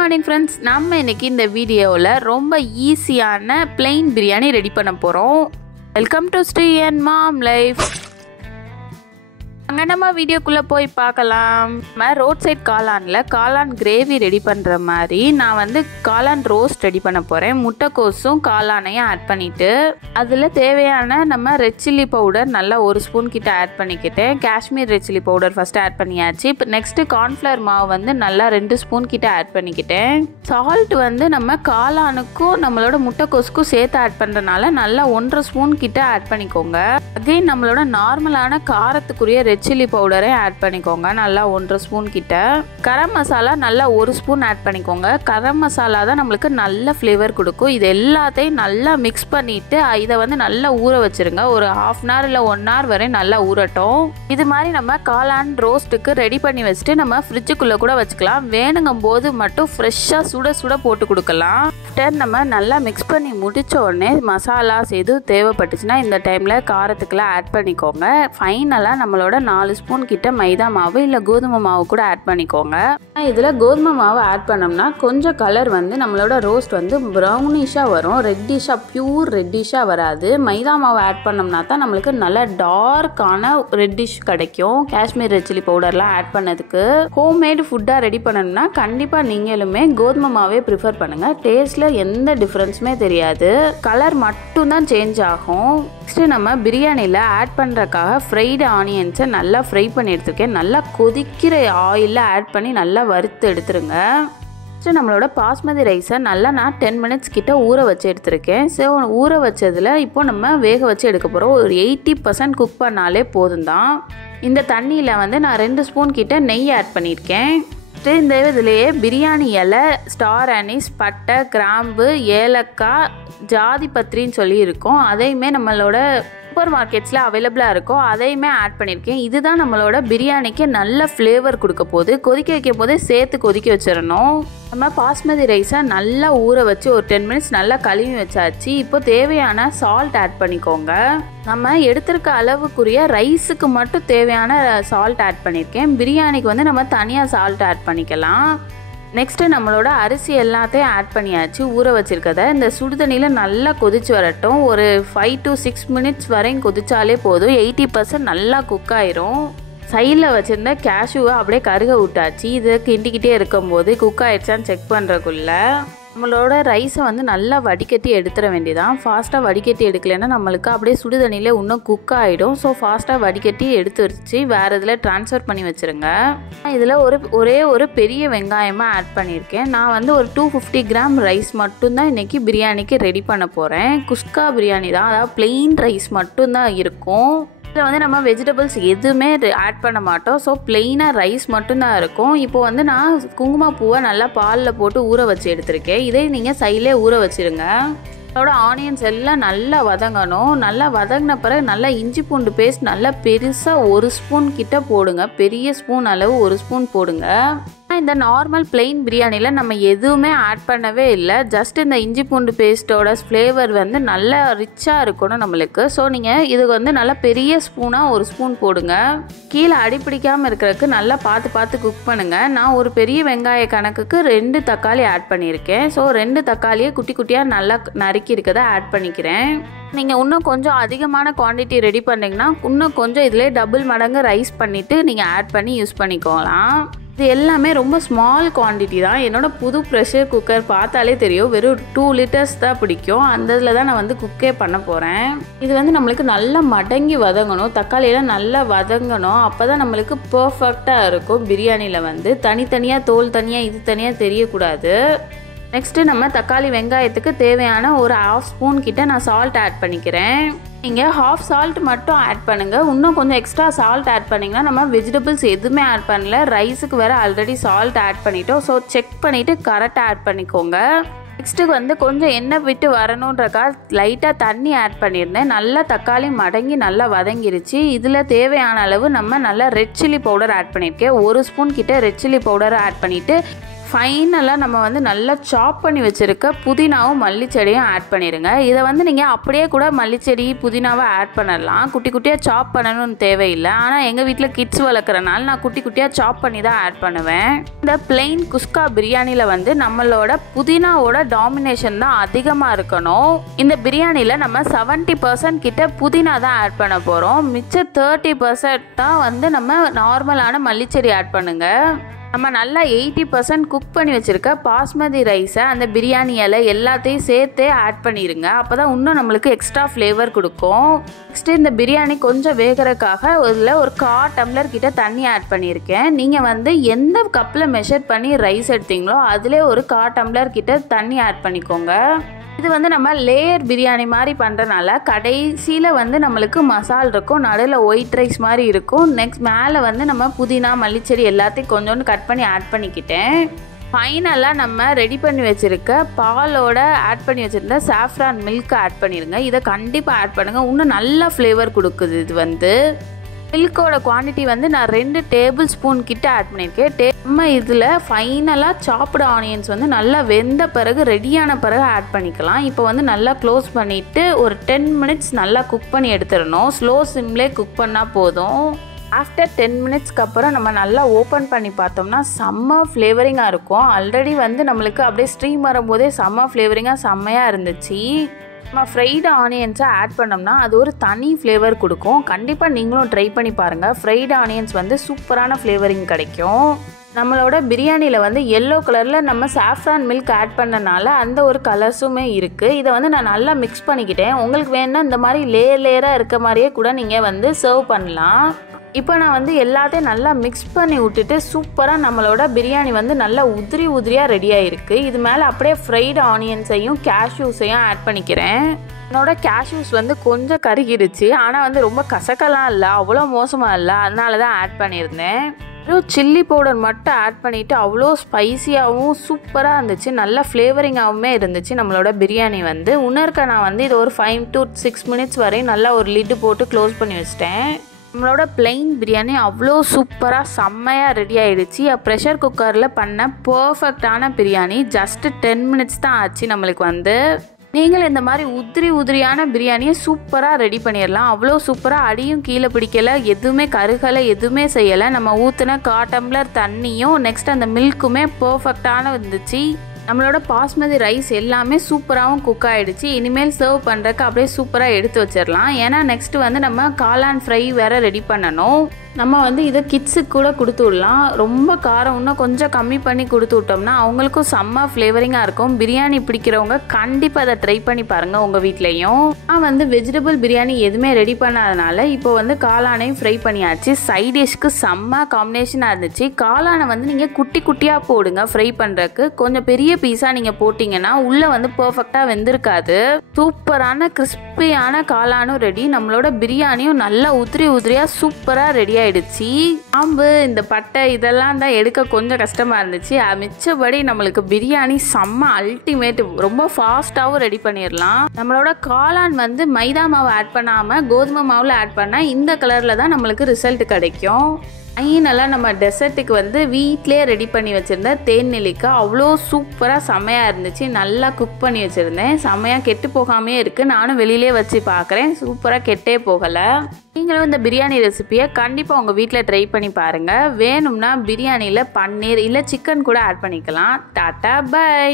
Morning friends, நம்ம இன்னைக்கு இந்த வீடியோவில் ரொம்ப ஈஸியான பிளெயின் பிரியாணி ரெடி பண்ண போகிறோம். Welcome to Sri and mom life. அங்கே நம்ம வீடியோக்குள்ளே போய் பார்க்கலாம். நம்ம ரோட் சைட் காளான் கிரேவி ரெடி பண்ணுற மாதிரி நான் காளான் ரோஸ்ட் ரெடி பண்ண போகிறேன். முட்டைக்கோஸும் காளானையும் ஆட் பண்ணிவிட்டு அதில் தேவையான நம்ம ரெட் சில்லி பவுடர் நல்லா 1 ஸ்பூன் கிட்ட ஆட் பண்ணிக்கிட்டேன். Kashmir red chilli powder first add பண்ணியாச்சு. இப்போ நெக்ஸ்ட்டு கார்ன்ஃப்ளவர் மாவு நல்லா 2 ஸ்பூன் கிட்ட ஆட் பண்ணிக்கிட்டேன். சால்ட் நம்ம காளானுக்கும் நம்மளோட முட்டைக்கோஸுக்கும் சேர்த்து ஆட் பண்ணுறதுனால நல்லா 1.5 ஸ்பூன் கிட்ட ஆட் பண்ணிக்கோங்க. அகைன் நம்மளோட நார்மலான காரத்துக்குரிய ரெட் சில்லி பவுடரை ஆட் பண்ணிக்கோங்க. நல்லா 1.5 ஸ்பூன் கிட்ட. கரம் மசாலா நல்லா 1 ஸ்பூன் ஆட் பண்ணிக்கோங்க. கரம் மசாலா தான் நம்மளுக்கு நல்ல ஃப்ளேவர் கொடுக்கும். இது எல்லாத்தையும் நல்லா மிக்ஸ் பண்ணிட்டு இதை நல்லா ஊற வச்சிருங்க. ஒரு 1/2 hour இல்லை 1 hour வரை நல்லா ஊறட்டும். இது மாதிரி நம்ம காளான் ரோஸ்ட்டுக்கு ரெடி பண்ணி வச்சுட்டு நம்ம ஃப்ரிட்ஜுக்குள்ளே கூட வச்சுக்கலாம். வேணுங்கும் போது மட்டும் ஃப்ரெஷ்ஷாக சுட சுட போட்டு கொடுக்கலாம். நம்ம நல்லா மிக்ஸ் பண்ணி முடிச்ச உடனே மசாலாஸ் எதுவும் தேவைப்பட்டுச்சுன்னா இந்த டைமில் காரத்துக்குலாம் ஆட் பண்ணிக்கோங்க. ஃபைனலாக நம்மளோட 4 ஸ்பூன் கிட்ட மைதா மாவு இல்லை கோதுமை மாவு கூட ஆட் பண்ணிக்கோங்க. இதில் கோதுமை மாவு ஆட் பண்ணோம்னா கொஞ்சம் கலர் நம்மளோட ரோஸ்ட் ப்ரௌனிஷாக வரும். ரெட்டிஷாக பியூர் ரெட்டிஷாக வராது. மைதா மாவு ஆட் பண்ணோம்னா தான் நம்மளுக்கு நல்ல டார்க்கான ரெட்டிஷ் கிடைக்கும். காஷ்மீர் ரெட் சில்லி பவுடர்லாம் ஆட் பண்ணதுக்கு ஹோம்மேடு ஃபுட்டாக ரெடி பண்ணணும்னா கண்டிப்பாக நீங்களுமே கோதுமை மாவே ப்ரிஃபர் பண்ணுங்கள். டேஸ்ட்டில் எந்த டிஃப்ரென்ஸுமே தெரியாது. கலர் மட்டும்தான் சேஞ்ச் ஆகும். நெக்ஸ்ட்டு நம்ம பிரியாணியில் ஆட் பண்ணுறக்காக ஃப்ரைடு ஆனியன்ஸை நல்லா ஃப்ரை பண்ணி எடுத்துருக்கேன். நல்லா கொதிக்கிற ஆயிலில் ஆட் பண்ணி நல்லா வறுத்து எடுத்துருங்க. நெக்ஸ்ட்டு நம்மளோட பாஸ்மதி ரைஸை நல்லா நான் 10 minutes கிட்ட ஊற வச்சு எடுத்துருக்கேன். ஸோ ஊற வச்சதில் இப்போ நம்ம வேக வச்சு எடுக்க போகிறோம். ஒரு 80% குக் பண்ணாலே போதும் தான். இந்த தண்ணியில் நான் 2 ஸ்பூன் கிட்ட நெய் ஆட் பண்ணியிருக்கேன். இந்த இதிலேயே பிரியாணி இலை, ஸ்டார் அனீஸ், பட்டை, கிராம்பு, ஏலக்காய், ஜாதி பத்திரின்னு சொல்லி இருக்கும். அதையுமே நம்மளோட சூப்பர் மார்க்கெட்ஸில் அவைலபிளாக இருக்கும். அதையுமே ஆட் பண்ணியிருக்கேன். இதுதான் நம்மளோட பிரியாணிக்கு நல்ல ஃப்ளேவர் கொடுக்க போகுது. கொதிக்க வைக்கும் போதே சேர்த்து கொதிக்க வச்சிடணும். நம்ம பாஸ்மதி ரைஸை நல்லா ஊற வச்சு ஒரு 10 minutes நல்லா கழுவி வச்சாச்சு. இப்போ தேவையான சால்ட் ஆட் பண்ணிக்கோங்க. நம்ம எடுத்திருக்க அளவுக்குரிய ரைஸுக்கு மட்டும் தேவையான சால்ட் ஆட் பண்ணியிருக்கேன். பிரியாணிக்கு நம்ம தனியாக சால்ட் ஆட் பண்ணிக்கலாம். நெக்ஸ்ட்டு நம்மளோட அரிசி எல்லாத்தையும் ஆட் பண்ணியாச்சு. ஊற வச்சுருக்கதை இந்த சுடுதண்ணியில் நல்லா கொதிச்சு வரட்டும். ஒரு 5 to 6 minutes வரையும் கொதிச்சாலே போதும். 80% நல்லா குக் ஆயிரும். சைடில் வச்சுருந்த கேஷ்யூவை அப்படியே கருக விட்டாச்சு. இதை கிண்டிக்கிட்டே இருக்கும்போது குக் ஆகிடுச்சான்னு செக் பண்ணுறக்குள்ள நம்மளோட ரைஸை நல்லா வடிகட்டி எடுத்துட வேண்டியதான். ஃபாஸ்ட்டாக வடிகட்டி எடுக்கலைன்னா நம்மளுக்கு அப்படியே சுடுதண்ணியில் இன்னும் குக் ஆகிடும். ஸோ ஃபாஸ்ட்டாக வடிகட்டி எடுத்து வச்சு வேறு இதில் ட்ரான்ஸ்ஃபர் பண்ணி வச்சுருங்க. இதில் ஒரே ஒரு பெரிய வெங்காயமாக ஆட் பண்ணியிருக்கேன். நான் ஒரு 250 கிராம் ரைஸ் மட்டும்தான் இன்றைக்கி பிரியாணிக்கு ரெடி பண்ண போகிறேன். குஸ்கா பிரியாணி தான், அதாவது பிளெயின் ரைஸ் மட்டும்தான் இருக்கும். இதில் நம்ம வெஜிடபிள்ஸ் எதுவுமே ஆட் பண்ண மாட்டோம். ஸோ பிளெயினாக ரைஸ் மட்டும்தான் இருக்கும். இப்போ நான் குங்குமப்பூவை நல்லா பாலில் போட்டு ஊற வச்சு எடுத்திருக்கேன். இதை நீங்கள் சைட்லேயே ஊற வச்சுருங்க. அதோட ஆனியன்ஸ் எல்லாம் நல்லா வதங்கணும். நல்லா வதங்கின பிறகு நல்லா இஞ்சி பூண்டு பேஸ்ட் நல்லா பெருசாக 1 ஸ்பூன் கிட்ட போடுங்க. பெரிய ஸ்பூன் அளவு 1 ஸ்பூன் போடுங்க. இந்த நார்மல் பிளெயின் பிரியாணியில் நம்ம எதுவுமே ஆட் பண்ணவே இல்லை. ஜஸ்ட் இந்த இஞ்சி பூண்டு பேஸ்ட்டோட ஃப்ளேவர் நல்லா ரிச்சாக இருக்கணும் நம்மளுக்கு. ஸோ நீங்கள் இதுக்கு நல்லா பெரிய ஸ்பூனாக 1 ஸ்பூன் போடுங்க. கீழே அடிப்பிடிக்காமல் இருக்கிறதுக்கு நல்லா பார்த்து குக் பண்ணுங்கள். நான் ஒரு பெரிய வெங்காய கணக்குக்கு 2 தக்காளி ஆட் பண்ணியிருக்கேன். ஸோ 2 தக்காளியை குட்டி குட்டியாக நல்லா நறுக்கி இருக்கதை ஆட் பண்ணிக்கிறேன். நீங்கள் இன்னும் கொஞ்சம் அதிகமான குவான்டிட்டி ரெடி பண்ணிங்கன்னா இன்னும் கொஞ்சம் இதிலே டபுள் மடங்கு ரைஸ் பண்ணிவிட்டு நீங்கள் ஆட் பண்ணி யூஸ் பண்ணிக்கோலாம். இது எல்லாமே ரொம்ப ஸ்மால் குவான்டிட்டி தான். என்னோட புது ப்ரெஷர் குக்கர் பார்த்தாலே தெரியும். வெறும் 2 liters தான் பிடிக்கும். அந்த இதில் தான் நான் குக்கே பண்ண போகிறேன். இது நம்மளுக்கு நல்லா மடங்கி வதங்கணும். தக்காளியெல்லாம் நல்லா வதங்கணும். அப்போ தான் நம்மளுக்கு பர்ஃபெக்டாக இருக்கும். பிரியாணியில் தனித்தனியாக தோல் தனியாக இது தனியாக தெரியக்கூடாது. நெக்ஸ்ட்டு நம்ம தக்காளி வெங்காயத்துக்கு தேவையான ஒரு 1/2 ஸ்பூன் கிட்ட நான் சால்ட் ஆட் பண்ணிக்கிறேன். நீங்கள் 1/2 சால்ட் மட்டும் ஆட் பண்ணுங்கள். இன்னும் கொஞ்சம் எக்ஸ்ட்ரா சால்ட் ஆட் பண்ணிங்கன்னா நம்ம வெஜிடபிள்ஸ் எதுவுமே ஆட் பண்ணல. ரைஸுக்கு வேறு ஆல்ரெடி சால்ட் ஆட் பண்ணிட்டோம். ஸோ செக் பண்ணிவிட்டு கரெக்டாக ஆட் பண்ணிக்கோங்க. நெக்ஸ்ட்டு கொஞ்சம் எண்ணெய் விட்டு வரணுன்றக்கா லைட்டாக தண்ணி ஆட் பண்ணியிருந்தேன். நல்லா தக்காளி மடங்கி நல்லா வதங்கிருச்சு. இதில் தேவையான அளவு நம்ம நல்லா ரெட் சில்லி பவுடர் ஆட் பண்ணியிருக்கேன். 1 ஸ்பூன் கிட்ட ரெட் சில்லி பவுடர் ஆட் பண்ணிவிட்டு ஃபைனலாக நம்ம வந்து நல்லா சாப் பண்ணி வச்சுருக்க புதினாவும் மல்லிச்செடியும் ஆட் பண்ணிடுங்க. இதை வந்து நீங்கள் அப்படியே கூட மல்லிச்செடி புதினாவை ஆட் பண்ணலாம். குட்டி குட்டியாக சாப் பண்ணணும்னு தேவையில்லை. ஆனால் எங்கள் வீட்டில் கிட்ஸ் வளர்க்குறனால நான் குட்டி குட்டியாக சாப் பண்ணி தான் ஆட் பண்ணுவேன். இந்த பிளெயின் குஸ்கா பிரியாணியில் வந்து நம்மளோட புதினாவோட டாமினேஷன் தான் அதிகமாக இருக்கணும். இந்த பிரியாணியில் நம்ம 70% கிட்ட புதினா தான் ஆட் பண்ண போகிறோம். மிச்சம் 30% தான் வந்து நம்ம நார்மலான மல்லிச்செடி ஆட் பண்ணுங்க. நம்ம நல்லா 80% குக் பண்ணி வச்சுருக்க பாஸ்மதி ரைஸை அந்த பிரியாணி இலை எல்லாத்தையும் சேர்த்தே ஆட் பண்ணிடுங்க. அப்போ தான் இன்னும் நம்மளுக்கு எக்ஸ்ட்ரா ஃப்ளேவர் கொடுக்கும். நெக்ஸ்ட்டு இந்த பிரியாணி கொஞ்சம் வேகிறதுக்காக இதில் ஒரு 1/4 டம்ளர் கிட்ட தண்ணி ஆட் பண்ணியிருக்கேன். நீங்கள் வந்து எந்த கப்பில் மெஷர் பண்ணி ரைஸ் எடுத்தீங்களோ அதிலே ஒரு 1/4 டம்ளர் கிட்ட தண்ணி ஆட் பண்ணிக்கோங்க. இது வந்து நம்ம லேயர் பிரியாணி மாதிரி பண்ணுறனால கடைசியில் வந்து நம்மளுக்கு மசால் இருக்கும், நடுவில் ஒயிட் ரைஸ் மாதிரி இருக்கும். நெக்ஸ்ட் மேலே வந்து நம்ம புதினா மல்லிச்செடி எல்லாத்தையும் கொஞ்சோண்டு கட் பண்ணி ஆட் பண்ணிக்கிட்டேன். ஃபைனலாக நம்ம ரெடி பண்ணி வச்சுருக்க பாலோட ஆட் பண்ணி வச்சுருந்த சாஃப்ரான் மில்க் ஆட் பண்ணிடுங்க. இதை கண்டிப்பாக ஆட் பண்ணுங்கள், இன்னும் நல்லா ஃப்ளேவர் கொடுக்குது. இது வந்து மில்கோட குவான்டிட்டி வந்து நான் 2 டேபிள் ஸ்பூன் கிட்ட ஆட் பண்ணியிருக்கேன். நம்ம இதில் ஃபைனலாக சாப்டு ஆனியன்ஸ் வந்து நல்லா வெந்த பிறகு ரெடியான பிறகு ஆட் பண்ணிக்கலாம். இப்போ வந்து நல்லா க்ளோஸ் பண்ணிவிட்டு ஒரு 10 மினிட்ஸ் நல்லா குக் பண்ணி எடுத்துடணும். ஸ்லோ சிம்லேயே குக் பண்ணால் போதும். ஆஃப்டர் 10 மினிட்ஸ்க்கு அப்புறம் நம்ம நல்லா ஓப்பன் பண்ணி பார்த்தோம்னா செம்ம ஃப்ளேவரிங்காக இருக்கும். ஆல்ரெடி வந்து நம்மளுக்கு அப்படியே ஸ்ட்ரீம் வரும்போதே செம்ம ஃப்ளேவரிங்காக செம்மையாக இருந்துச்சு. நம்ம ஃப்ரைடு ஆனியன்ஸை ஆட் பண்ணோம்னா அது ஒரு தனி ஃப்ளேவர் கொடுக்கும். கண்டிப்பாக நீங்களும் ட்ரை பண்ணி பாருங்கள். ஃப்ரைடு ஆனியன்ஸ் வந்து சூப்பரான ஃப்ளேவரிங் கிடைக்கும். நம்மளோட பிரியாணியில் வந்து எல்லோ கலரில் நம்ம சாஃப்ரான் மில்க் ஆட் பண்ணனால அந்த ஒரு கலர்ஸுமே இருக்குது. இதை வந்து நான் நல்லா மிக்ஸ் பண்ணிக்கிட்டேன். உங்களுக்கு வேணுன்னா இந்த மாதிரி லேயராக இருக்க மாதிரியே கூட நீங்கள் வந்து சர்வ் பண்ணலாம். இப்போ நான் வந்து எல்லாத்தையும் நல்லா மிக்ஸ் பண்ணி விட்டுட்டு சூப்பராக நம்மளோட பிரியாணி வந்து நல்லா உதிரியாக ரெடியாக இருக்குது. இது மேலே அப்படியே ஃப்ரைடு ஆனியன்ஸையும் கேஷ்யூஸையும் ஆட் பண்ணிக்கிறேன். என்னோட கேஷ்யூஸ் வந்து கொஞ்சம் கருகிடுச்சு, ஆனால் வந்து ரொம்ப கசக்கலாம் இல்லை, அவ்வளோ மோசமாக இல்லை, அதனால தான் ஆட் பண்ணியிருந்தேன். வெறும் சில்லி பவுடர் மட்டும் ஆட் பண்ணிவிட்டு அவ்வளோ ஸ்பைஸியாகவும் சூப்பராக இருந்துச்சு, நல்ல ஃப்ளேவரிங்காகவுமே இருந்துச்சு நம்மளோட பிரியாணி வந்து. உணர்க்க நான் வந்து இது ஒரு 5 to 6 மினிட்ஸ் வரையும் நல்லா ஒரு லிட்டு போட்டு க்ளோஸ் பண்ணி வச்சிட்டேன். நம்மளோட பிளெயின் பிரியாணி அவ்வளோ சூப்பராக செம்மையாக ரெடி ஆகிடுச்சு. ப்ரெஷர் குக்கரில் பண்ண பர்ஃபெக்டான பிரியாணி ஜஸ்ட்டு 10 மினிட்ஸ் தான் ஆச்சு நம்மளுக்கு வந்து. நீங்கள் இந்த மாதிரி உதிரியான பிரியாணியை சூப்பராக ரெடி பண்ணிடலாம். அவ்வளோ சூப்பராக அடியும் கீழே பிடிக்கலை, எதுவுமே கருகலை, எதுவுமே செய்யலை. நம்ம ஊற்றின 1/4 டம்ளர் தண்ணியும் நெக்ஸ்ட் அந்த மில்க்குமே பர்ஃபெக்டான இருந்துச்சு. நம்மளோட பாஸ்மதி ரைஸ் எல்லாமே சூப்பராகவும் குக் ஆகிடுச்சு. இனிமேல் சர்வ் பண்ணுறதுக்கு அப்படியே சூப்பராக எடுத்து வச்சிடலாம். ஏன்னா நெக்ஸ்ட்டு வந்து நம்ம காளான் ஃப்ரை வேறு ரெடி பண்ணணும். நம்ம வந்து இதை கிட்ஸுக்கு கூட கொடுத்து விடலாம். ரொம்ப காரம் இன்னும் கொஞ்சம் கம்மி பண்ணி கொடுத்து விட்டோம்னா அவங்களுக்கும் செம்ம ஃப்ளேவரிங்காக இருக்கும். பிரியாணி பிடிக்கிறவங்க கண்டிப்பாக அதை ட்ரை பண்ணி பாருங்கள் உங்கள் வீட்லேயும். நான் வந்து வெஜிடபிள் பிரியாணி எதுவுமே ரெடி பண்ணாதனால இப்போ வந்து காளானையும் ஃப்ரை பண்ணியாச்சு. சைட் டிஷ்க்கு செம்ம காம்பினேஷனாக இருந்துச்சு. காளானை வந்து நீங்கள் குட்டி குட்டியாக போடுங்க ஃப்ரை பண்ணுறதுக்கு. கொஞ்சம் பெரிய பீஸாக நீங்கள் போட்டிங்கன்னா உள்ளே வந்து பர்ஃபெக்டாக வெந்திருக்காது. சூப்பரான கிறிஸ்பியான காளானும் ரெடி. நம்மளோட பிரியாணியும் நல்லா உதிரியாக சூப்பராக ரெடி ஆயிடுச்சு. பாம்பு இந்த பட்டை இதெல்லாம் தான் எடுக்க கொஞ்சம் கஷ்டமாக இருந்துச்சு. மிச்சபடி நம்மளுக்கு பிரியாணி செம்ம அல்டிமேட், ரொம்ப ஃபாஸ்ட்டாகவும் ரெடி பண்ணிடலாம். நம்மளோட காளான் வந்து மைதா மாவு ஆட் பண்ணாமல் கோதுமை மாவில் ஆட் பண்ணால் இந்த கலரில் தான் நம்மளுக்கு ரிசல்ட் கிடைக்கும். ஃபைனலாக நம்ம டெசர்ட்டுக்கு வந்து வீட்டிலே ரெடி பண்ணி வச்சுருந்த தேன் நெல்லிக்காய் அவ்வளோ சூப்பராக செம்மையாக இருந்துச்சு. நல்லா குக் பண்ணி வச்சுருந்தேன். செம்மையாக கெட்டு போகாமே இருக்குது. நானும் வெளியிலே வச்சு பார்க்குறேன், சூப்பராக கெட்டே போகலை. நீங்களும் இந்த பிரியாணி ரெசிபியை கண்டிப்பாக உங்கள் வீட்டில் ட்ரை பண்ணி பாருங்கள். வேணும்னா பிரியாணியில் பன்னீர் இல்லை சிக்கன் கூட ஆட் பண்ணிக்கலாம். Tata by.